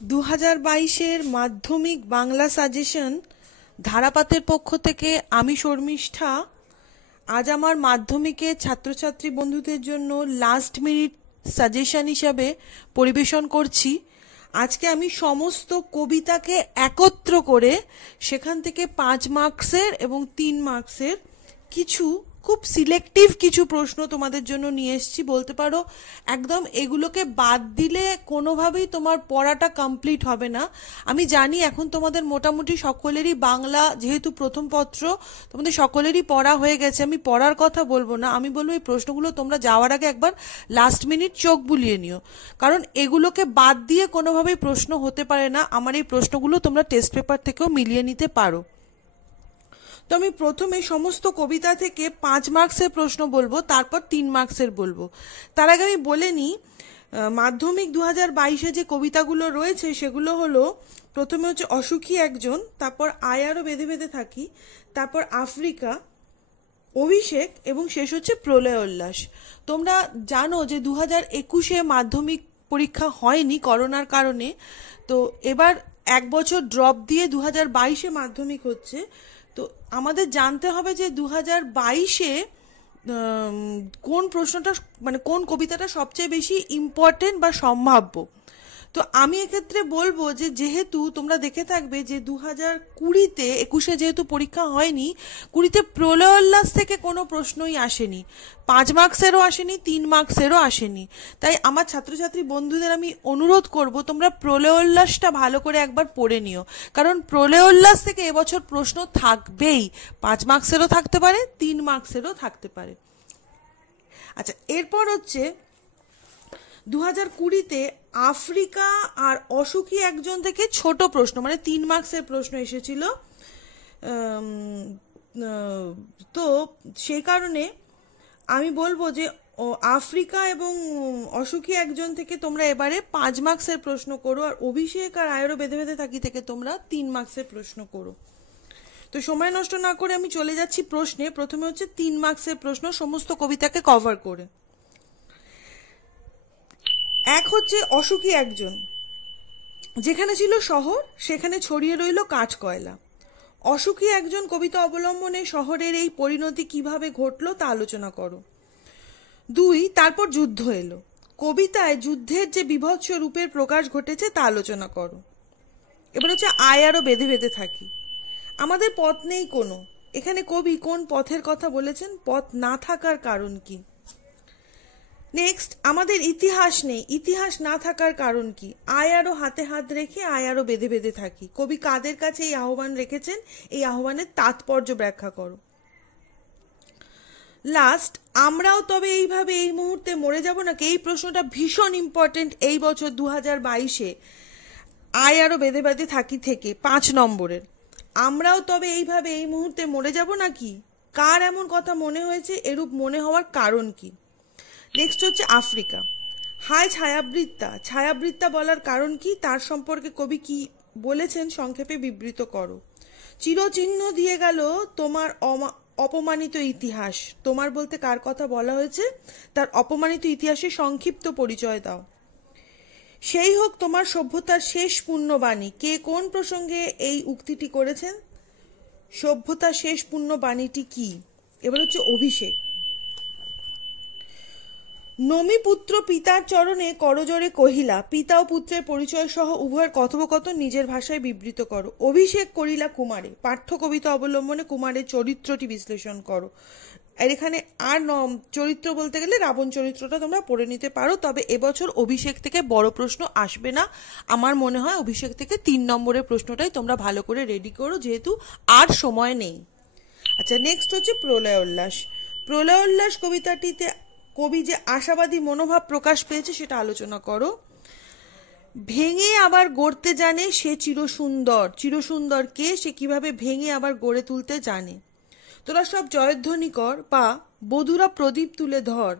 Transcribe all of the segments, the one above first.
2022-এর মাধ্যমিক বাংলা সাজেশন ধারাপাতের পক্ষ থেকে আমি শর্মিষ্ঠা আজ আমার মাধ্যমিকের ছাত্রছাত্রী বন্ধুদের জন্য লাস্ট মিনিট সাজেশন হিসাবে পরিবেশন করছি। আজকে আমি সমস্ত কবিতাকে একত্র করে সেখান থেকে 5 মার্কসের এবং 3 মার্কসের কিছু খুব সিলেক্টিভ কিছু প্রশ্ন তোমাদের জন্য নিয়ে এসেছি। বলতে পারো একদম এগুলোকে বাদ দিলে কোনোভাবেই তোমার পড়াটা কমপ্লিট হবে না। আমি জানি এখন তোমাদের মোটামুটি সকলেরই বাংলা যেহেতু প্রথম পত্র তোমাদের সকলেরই পড়া হয়ে গেছে, আমি পড়ার কথা বলবো না, আমি বলবো এই প্রশ্নগুলো তোমরা যাওয়ার আগে একবার লাস্ট মিনিট চোখ বুলিয়ে নিও, কারণ এগুলোকে বাদ দিয়ে কোনোভাবেই প্রশ্ন হতে পারে না। আমার এই প্রশ্নগুলো তোমরা টেস্ট পেপার থেকেও মিলিয়ে নিতে পারো। তো আমি প্রথমে সমস্ত কবিতা থেকে 5 মার্কসের প্রশ্ন বলবো, তারপর 3 মার্কসের বলবো। তার আগে আমি বলে নিই মাধ্যমিক 2022-এ যে কবিতাগুলো রয়েছে সেগুলো হলো, প্রথমে হচ্ছে অসুখী একজন, তারপর আয়ারও বেঁধে বেঁধে থাকি, তারপর আফ্রিকা, অভিষেক এবং শেষ হচ্ছে প্রলয় উল্লাস। তোমরা জানো যে 2021-এ মাধ্যমিক পরীক্ষা হয়নি করোনার কারণে, তো এবার এক বছর ড্রপ দিয়ে 2022-এ মাধ্যমিক হচ্ছে। তো আমাদের জানতে হবে যে 2022-এ কোন প্রশ্নটা মানে কোন কবিতাটা সবচেয়ে বেশি ইম্পর্টেন্ট বা সম্ভাব্য। তো আমি এক্ষেত্রে বলবো যে যেহেতু তোমরা দেখে থাকবে যে 2020-তে 21-এ যেহেতু পরীক্ষা হয়নি, 20-তে প্রলয় উল্লাস থেকে কোনো প্রশ্নই আসেনি, 5 মার্কসেরও আসেনি, 3 মার্কসেরও আসেনি। তাই আমার ছাত্রছাত্রী বন্ধুদের আমি অনুরোধ করব তোমরা প্রলয় উল্লাসটা ভালো করে একবার পড়ে নিও, কারণ প্রলয় উল্লাস থেকে এবছর প্রশ্ন থাকবেই, 5 মার্কসেরও থাকতে পারে, 3 মার্কসেরও থাকতে পারে। আচ্ছা, এরপর হচ্ছে 2020-তে আফ্রিকা আর অসুখী একজন থেকে ছোট প্রশ্ন, মানে 3 মার্কসের প্রশ্ন এসেছিল। তো সেই কারণে আমি বলবো যে আফ্রিকা এবং অসুখী একজন থেকে তোমরা এবারে 5 মার্কসের প্রশ্ন করো, আর অভিষেক আর আয়েরও বেঁধে বেঁধে থাকি থেকে তোমরা 3 মার্কসের প্রশ্ন করো। তো সময় নষ্ট না করে আমি চলে যাচ্ছি প্রশ্নে। প্রথমে হচ্ছে 3 মার্কসের প্রশ্ন সমস্ত কবিতাকে কভার করে। এক হচ্ছে অসুখী একজন, যেখানে ছিল শহর সেখানে ছড়িয়ে রইল কাঠ কয়লা। অসুখী একজন কবিতা অবলম্বনে শহরের এই পরিণতি কিভাবে ঘটলো তা আলোচনা করো। 2, তারপর যুদ্ধ এলো, কবিতায় যুদ্ধের যে বিভৎস রূপের প্রকাশ ঘটেছে তা আলোচনা করো। এবার হচ্ছে আয়ারও বেঁধে বেঁধে থাকি। আমাদের পথ নেই কোনো, এখানে কবি কোন পথের কথা বলেছেন, পথ না থাকার কারণ কি। নেক্সট, আমাদের ইতিহাস নেই, ইতিহাস না থাকার কারণ কি। আয়ারও হাতে হাত রেখে আয়ারও বেঁধে বেঁধে থাকি, কবি কাদের কাছে এই আহ্বান রেখেছেন, এই আহ্বানের তাৎপর্য ব্যাখ্যা করো। লাস্ট, আমরাও তবে এইভাবে এই মুহূর্তে মরে যাব নাকি। এই প্রশ্নটা ভীষণ ইম্পর্টেন্ট এই বছর 2022-এ আয়ারও বেঁধে বেঁধে থাকি থেকে 5 নম্বরের। আমরাও তবে এইভাবে এই মুহূর্তে মরে যাব নাকি, কার এমন কথা মনে হয়েছে, এরূপ মনে হওয়ার কারণ কি। নেক্সট হচ্ছে আফ্রিকা, হায় ছায়াবৃত্তা, ছায়াবৃত্তা বলার কারণ কি, তার সম্পর্কে কবি কি বলেছেন সংক্ষেপে বিবৃত করো। চিরচিহ্ন দিয়ে গেল তোমার অপমানিত ইতিহাস, তোমার বলতে কার কথা বলা হয়েছে, তার অপমানিত ইতিহাসের সংক্ষিপ্ত পরিচয় দাও। সেই হোক তোমার সভ্যতার শেষ পুণ্যবাণী, কে কোন প্রসঙ্গে এই উক্তিটি করেছেন, সভ্যতার শেষ পুণ্যবাণীটি কি। এবার হচ্ছে অভিষেক, নমি পুত্র পিতার চরণে করজোড়ে কহিলা, পিতা ও পুত্রের পরিচয় সহ উভয়ের কথোপকথন নিজের ভাষায় বিবৃত করো। অভিষেক করিলা কুমারে, পাঠ্য কবিতা অবলম্বনে কুমারের চরিত্রটি বিশ্লেষণ করো। আর এখানে আর চরিত্র বলতে গেলে রাবণ চরিত্রটা তোমরা পড়ে নিতে পারো, তবে এবছর অভিষেক থেকে বড় প্রশ্ন আসবে না। আমার মনে হয় অভিষেক থেকে 3 নম্বরের প্রশ্নটাই তোমরা ভালো করে রেডি করো, যেহেতু আর সময় নেই। আচ্ছা, নেক্সট হচ্ছে প্রলয় উল্লাস। প্রলয় উল্লাস কবিতাটিতে কবি যে আশাবাদী মনোভাব প্রকাশ পেয়েছে সেটা আলোচনা করো। ভেঙে আবার গড়তে জানে সে চিরসুন্দর, চিরসুন্দর কে, সে কিভাবে ভেঙে আবার গড়ে তুলতে জানে। তোরা সব জয়ধ্বনি কর, বা বধুরা প্রদীপ তুলে ধর,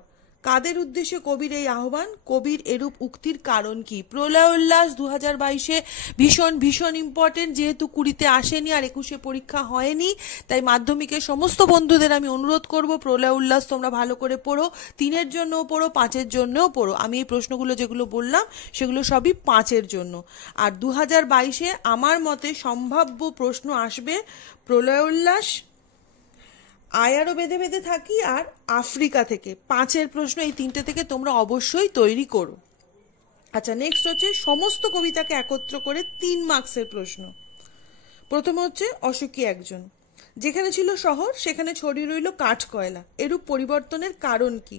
কাদের উদ্দেশ্যে কবির এই আহ্বান? কবির এরূপ উক্তির কারণ কি? প্রলয় উল্লাস 2022-এ ভীষণ ভীষণ ইম্পর্টেন্ট, যেহেতু 20-তে আসেনি আর 21-এ পরীক্ষা হয়নি, তাই মাধ্যমিকের সমস্ত বন্ধুদের আমি অনুরোধ করব প্রলয় উল্লাস তোমরা ভালো করে পড়ো, 3-এর জন্যও পড়ো, 5-এর জন্যও পড়ো। আমি এই প্রশ্নগুলো যেগুলো বললাম সেগুলো সবই 5-এর জন্য। আর 2022-এ আমার মতে সম্ভাব্য প্রশ্ন আসবে প্রলয় উল্লাস, আয়ারও বেঁধে বেঁধে থাকি আর আফ্রিকা থেকে। 5-এর প্রশ্ন এই 3টে থেকে তোমরা অবশ্যই তৈরি করো। আচ্ছা, নেক্সট হচ্ছে সমস্ত কবিতাকে একত্র করে 3 মার্কসের প্রশ্ন। প্রথম হচ্ছে অসুখী একজন, যেখানে ছিল শহর সেখানে ছড়িয়ে রইল কাঠ কয়লা, এরূপ পরিবর্তনের কারণ কি?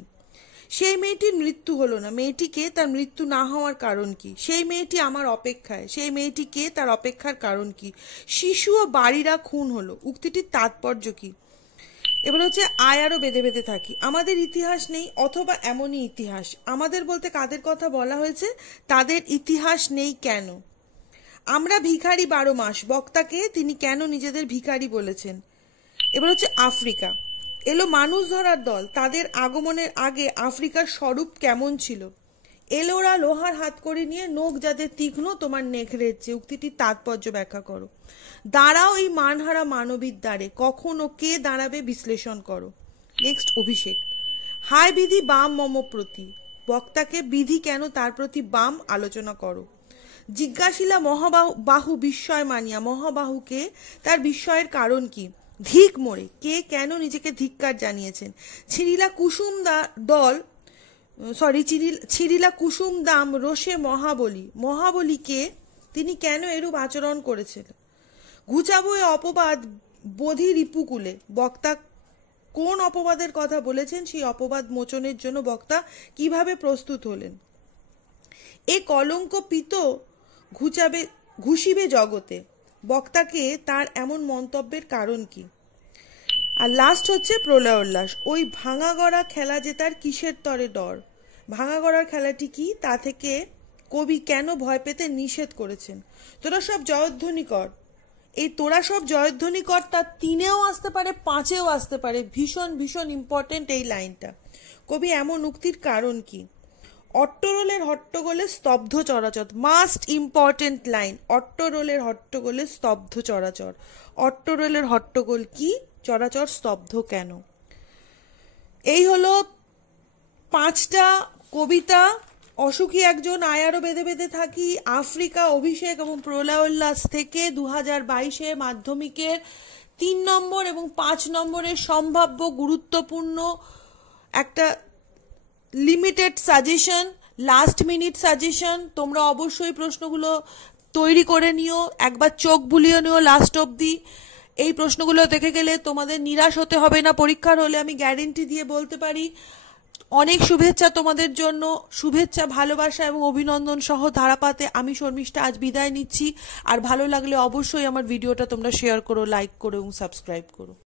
সেই মেয়েটির মৃত্যু হলো না, মেয়েটিকে তার মৃত্যু না হওয়ার কারণ কি? সেই মেয়েটি আমার অপেক্ষায়, সেই মেয়েটিকে তার অপেক্ষার কারণ কি? শিশু ও বাড়িরা খুন হলো, উক্তিটির তাৎপর্য কি? এবার হচ্ছে আয়ারও বেঁধে বেঁধে থাকি, আমাদের ইতিহাস নেই অথবা এমনই ইতিহাস। আমাদের বলতে কাদের কথা বলা হয়েছে? তাদের ইতিহাস নেই কেন? আমরা ভিখারি 12 মাস, বক্তাকে তিনি কেন নিজেদের ভিখারি বলেছেন? এবার হচ্ছে আফ্রিকা, এলো মানুষ ধরার দল, তাদের আগমনের আগে আফ্রিকার স্বরূপ কেমন ছিল? এলোরা লোহার হাত করে নিয়ে, নখ যাদের তীক্ষ্ণ তোমার নেখড়ের চেয়ে, উক্তিটির তাৎপর্য ব্যাখ্যা করো। দাঁড়াও এই মানহারা মানবীর দ্বারে, কখন ও কে দাঁড়াবে বিশ্লেষণ করো। নেক্সট অভিষেক, হায় বিধি বাম মম প্রতি, বক্তাকে বিধি কেন তার প্রতি বাম আলোচনা করো। জিজ্ঞাসিলা মহাবাহু বিস্ময় মানিয়া, মহাবাহুকে তার বিস্ময়ের কারণ কি? ধিক মোড়ে, কে কেন নিজেকে ধিক্কার জানিয়েছেন? ছিঁড়িলা কুসুম ছিঁড়িলা কুসুম দাম রোষে মহাবলী, মহাবলীকে তিনি কেন এরূপ আচরণ করেছিলেন? ঘুচাবো এ অপবাদ বোধি রিপুকুলে, বক্তা কোন অপবাদের কথা বলেছেন, সেই অপবাদ মোচনের জন্য বক্তা কিভাবে প্রস্তুত হলেন? এ কলঙ্ক পিত ঘুষিবে জগতে, বক্তাকে তার এমন মন্তব্যের কারণ কি? আর লাস্ট হচ্ছে প্রলয় উল্লাস, ওই ভাঙা গড়া খেলা যে তার কিসের তরে ডর, ভাঙা গড়ার খেলাটি কি, তা থেকে কবি কেন ভয় পেতে নিষেধ করেছেন? তোরা সব জয়ধ্বনি কর, এই তোরা সব জয়ধ্বনি কর তা 3-এও আসতে পারে, 5-এও আসতে পারে, ভীষণ ভীষণ ইম্পর্টেন্ট এই লাইনটা। কবি এমন উক্তির কারণ কি? অট্টরোলের হট্টগোলে স্তব্ধ চরাচর, মাস্ট ইম্পর্টেন্ট লাইন, অট্টরোলের হট্টগোলে স্তব্ধ চরাচর। অট্টরোলের হট্টগোল কি, চরাচর স্তব্ধ কেন? এই হলো 5টা কবিতা, অসুখী একজন, আয়ারও বেঁধে বেঁধে থাকি, আফ্রিকা, অভিষেক এবং প্রলয় উল্লাস থেকে 2022-এ মাধ্যমিকের 3 নম্বর এবং 5 নম্বরের সম্ভাব্য গুরুত্বপূর্ণ একটা limited suggestion, last minute suggestion. তোমরা অবশ্যই প্রশ্নগুলো তৈরি করে নিও, একবার চোখ বুলিয়ে নিও লাস্ট অবধি। এই প্রশ্নগুলো দেখে গেলে তোমাদের নিরাশ হতে হবে না পরীক্ষার হলে, আমি গ্যারেন্টি দিয়ে বলতে পারি। অনেক শুভেচ্ছা তোমাদের জন্য, শুভেচ্ছা, ভালোবাসা এবং অভিনন্দন সহ ধারাপাতে আমি শর্মিষ্ঠা আজ বিদায় নিচ্ছি। আর ভালো লাগলে অবশ্যই আমার ভিডিওটা তোমরা শেয়ার করো, লাইক করো এবং সাবস্ক্রাইব করো।